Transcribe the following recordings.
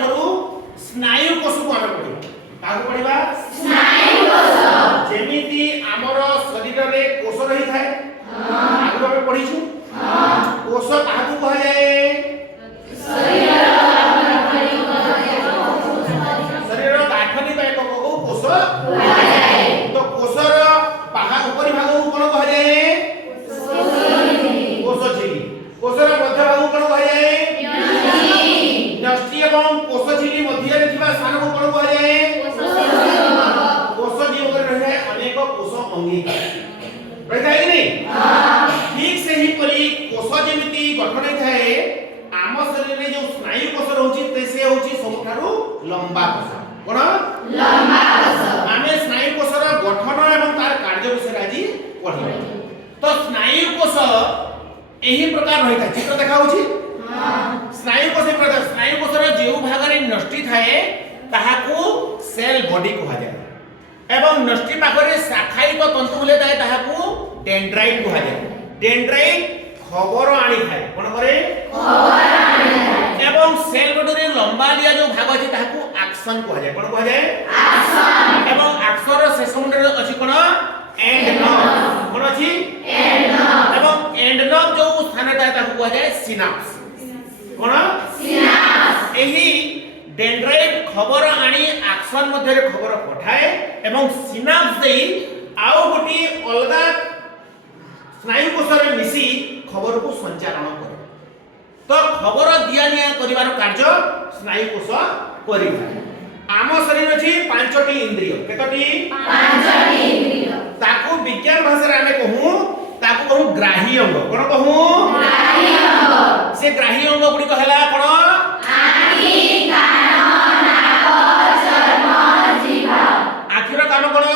पाठरू स्नायु कोष को आमे पढिबा काहू पढिबा स्नायु कोष जेमिति हमर शरीर रे कोष रही थाए आगु आमे पढिछु कोष काहू कहा जाए शरीर गाठनी पे को कोष कहा जाए तो कोषर बाहर ऊपरी भाग को कोन कहा जाए कोष झिल्ली कोषर मध्य भाग को कोन कहा जाए नष्टि एवं कोष झिल्ली मध्य रे थिबा स्थान को कोन कहा जाए कोष जीव कर रहे अनेक कोष अंगी रहता है कि नहीं ठीक से ही परी कोष जेमिति गठन थाए आम शरीर रे जो स्नायु कोष रहउची ते से होची सबठारु लंबा कोष कोन लंबा कोष आमे स्नायु कोषर गठन एवं तार कार्य विषय आज पढिबा तो स्नायु कोष एही प्रकार रहता है चित्र देखा होची स्नायु कोष प्रकार स्नायु कोषर जेउ भाग रे नष्टि थाए ताहाकू सेल बॉडी कहा जाय एवं नष्टि पाखरे शाखायित तंतु बोले थाए ताहाकू डेंड्राइट कहा जाय डेंड्राइट खबर आनी थाए कोन करे खबर आनी थाए एवं सेल बॉडी रे लंबा लिया जो भाग अछि ताहाकू एक्सन कहा जाय कोन कहा जाय एक्सन एवं अक्षर शेष मुंड रे अछि कोन एंड नर्व कोन अछि एंड नर्व एवं एंड नर्व जो स्थान थाए ताहाकू कहा जाय सिनाप्स कोन सिनाप्स एही डेंड्राइट खबर आनी एक्शन मध्य रे खबर पठाए एवं सिनाप्स देई आउ गोटी अलगा स्नायु कोष रे मिसी खबर को संचालन करे तो खबर दिया निया करिवार कार्य स्नायु कोष करिबा आम शरीर अछि पांचटी इंद्रिय केतटी पांचटी इंद्रिय ताकू विज्ञान भाषा रे आमे कहू ताकू कहू ग्राही अंग कोन कहू ग्राही अंग से ग्राही अंग गुडी कहला कोन आखि कान नाक चर्म जिह्वा आखिर काम कोन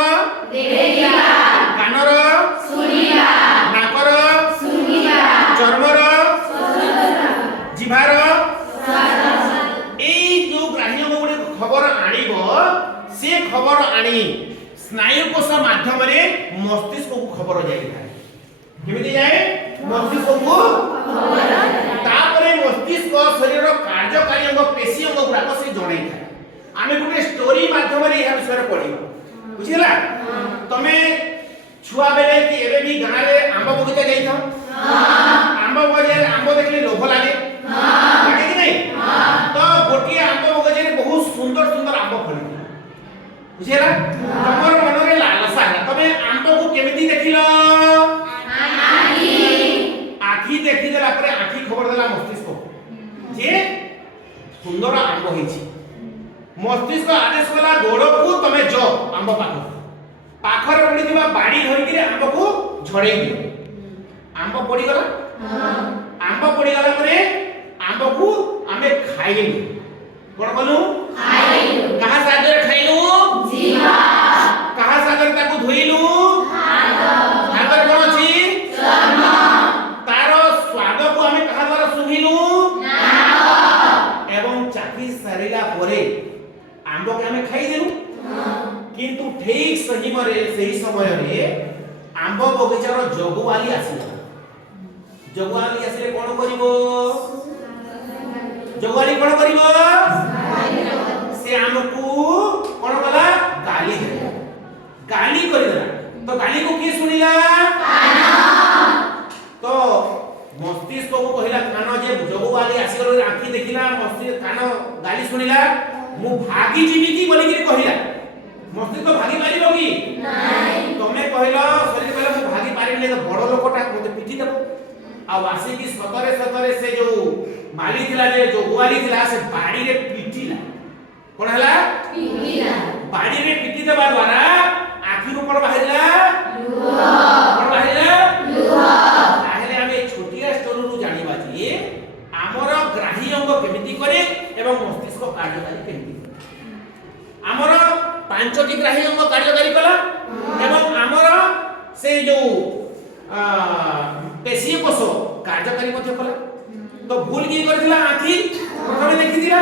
देखिबा कानर सुनिबा नाकर सुनिबा चर्मर जिह्वार एई जो ग्राही अंग गुडी खबर आनिबो से खबर आनी स्नायु कोष माध्यम रे मस्तिष्क को खबर जाई थाए केमिति जाए मस्तिष्क को खबर तापरे मस्तिष्क शरीर कार्यकारी अंग पेशी अंग गुडा से जणाई थाए आमे गुटे स्टोरी माध्यम रे या विषय रे पढिबो बुझिला तमे छुआ बेले कि एबे भी गां रे आंबा बगीचा जाई था आंबा बगीचा रे आंबा देखले लोभ लागे लागे कि नहीं तो गोटी आंबा बगीचा रे बहुत सुंदर सुंदर आंबा फली बुझिला तमर मन रे लालसा है तमे आंबा को केमिति देखिलो आखी देखि देला परे आखी खबर देला मस्तिष्क जे सुंदर आंब होईची मस्तिष्क आदेश कला गोड़ को तमे जो आंब पाखर पड़िथिबा बाड़ी धरि के आंब को झड़ेई दियो आंब पड़ी गला आंब पड़ी गला परे आंब को आमे खाइलु कोन कलु खाइलु कहा सागर खाइलु जीवा कहा सागर ताकू धोइलु हाथ कोन अछि चर्म तारो स्वाद को आमे कहा द्वारा सुंघिलु नाक एवं चाखी सरिला परे आंब के आमे खाइ देलु किंतु ठीक सही समय रे आंब बगीचार जगुआली आसिला जगुआली आसिले कोन करिवो जगुआली कोन करिवो से आमको कोन कला गाली देला गाली करि देला तो गाली को के सुनिला कान तो मस्तिष्क को कहिला कान जे जगुआली आसिगलो आंखी देखिला मस्तिष्क कान गाली सुनिला मु भागी जीवी की बोली के कहिला मस्तिष्क भागी पारिबो की नाही तमे कहिलो शरीर कहला मु भागी पारिबले तो बड़ लोकटा मते पिठी देबो आ वासी की सतरे से जो माली थिला जे जो गुआली थिला से बाड़ी रे पिटीला कोन हला पिटीला बाड़ी रे पिटी देबा द्वारा आखि ऊपर बाहिरला लुह कोन बाहिरला लुह ताहेले आमे छोटिया स्टोरी रु जानिबा जे हमर ग्राही अंग केमिति करे एवं मस्तिष्क कार्यकारी केमिति हमर पांचटी ग्राही अंग कार्यकारी कला एवं हमर से जो पेशी कोष कार्यकारी मध्ये कला तो भूल की करथिला आखी प्रथमे देखिदिला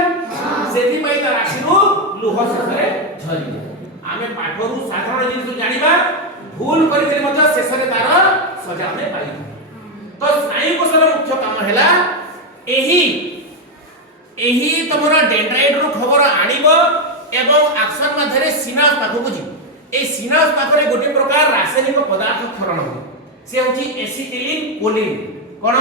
सेति पई तार आखिरु लुह शेषरे झरी आमे पाठरु साधारण जिनिस जानिबा भूल करथिले मध्ये शेषरे तार सजा हम पाई तो स्नायु कोषर मुख्य काम हैला एही एही तमरा डेंड्राइट रो खबर आनिबो एवं एक्शन माध्यरे सिनास पाखु जी ए सिनास पाखरे गोटे प्रकार रासायनिक पदार्थ क्षरण हो से होची एसिटिलिन कोलिन कोन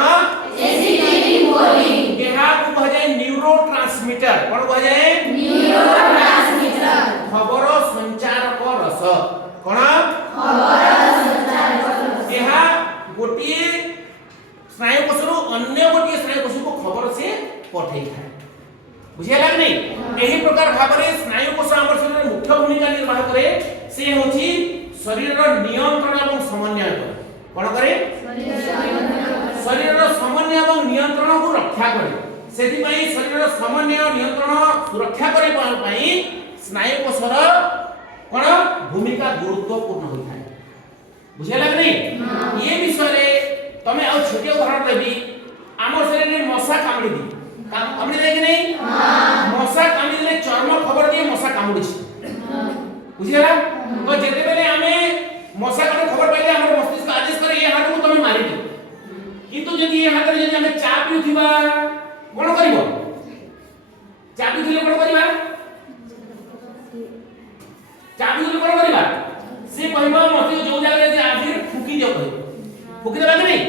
एसिटिलिन कोलिन एहा को कह जाय न्यूरोट्रांसमीटर कोन कह जाय न्यूरोट्रांसमीटर खबर संचारक रस कोन खबर संचारक रस एहा गोटिए स्नायु कोषरु अन्य गोटिए स्नायु कोष को खबर से पठेई थाए बुझिया लाग नै एही प्रकार भाबरे स्नायु कोष हमर शरीर मुख्य भूमिका निर्वाह करे से होची शरीर रो नियंत्रण एवं समन्वय कोन करे शरीर रो समन्वय एवं नियंत्रण को रक्षा करे सेति पई शरीर रो समन्वय नियंत्रण सुरक्षा करे पई स्नायु कोषर कोन भूमिका गुरुत्वपूर्ण होई थाए बुझिया लाग नै ये विषय रे तमे आ छोटे उदाहरण देबी हमर शरीर में मशा कामड़ी दी कामड़ी दे कि नहीं मशा कामड़ी दिले चर्म खबर दिए मशा कामड़ी छी बुझिला तो जेते बेले हमें मशा का खबर पाइले हमर मस्तिष्क आदेश करे ये हाथ को तमे मारि दे किंतु जदि ये हाथ रे जदि हमें चा पिउथिबा कोन करिवो चा पिउथिले कोन करिबा चा पिउथिले कोन करिबा से कहबा मस्तिष्क जो जागे जे आखिर फुकी दियो कहबो फुकी देबा कि नहीं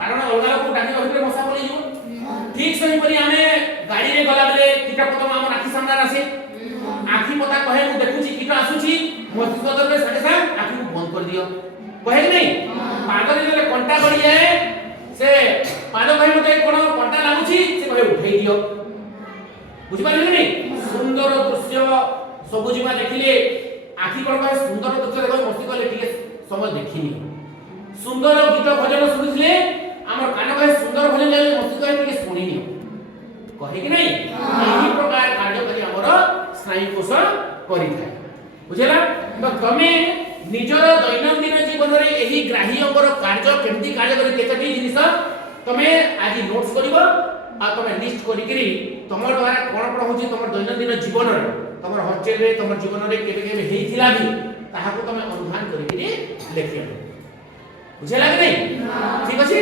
कारण अलगा लोक डाकी भीतर मशा पलै जीव ठीक सही परी हमें गाड़ी रे गला बेले कीटा पतंग हमर आखि सामने आसे आखि पता कहे मु देखुची कीटा आसुची मस्तिष्क दरबे साथे साथ आखि को बंद कर दियो कहे कि नहीं पाद रे कंटा गड़ी जाए से पाद कहे मते कोन कंटा लागुची से कहे उठै दियो बुझि पाले कि नहीं सुंदर दृश्य सब जीवा देखिले आखि कोन कहे सुंदर दृश्य देखो मस्तिष्क ले ठीक समय देखिनी सुंदर गीत भजन सुनिथिले हमर कान कहे सुंदर भजन जाय मस्तिष्क टिके सुनिनी कहे कि नहीं एही प्रकार कार्य करी हमर स्नायु कोष करि थाए बुझेला तो तमे निजर दैनंदिन जीवन रे एही ग्राही अंगर कार्य केमती कार्य करी केतटी जिनिस तमे आज नोट्स करिवो आ तमे लिस्ट करी करी तमर द्वारा कोन कोन होची तमर दैनंदिन जीवन रे तमर हॉस्टेल रे तमर जीवन रे केबे केबे हेइथिला भी ताहाको तमे अनुमान करी करी लेखियो बुझेला कि नहीं ठीक अछि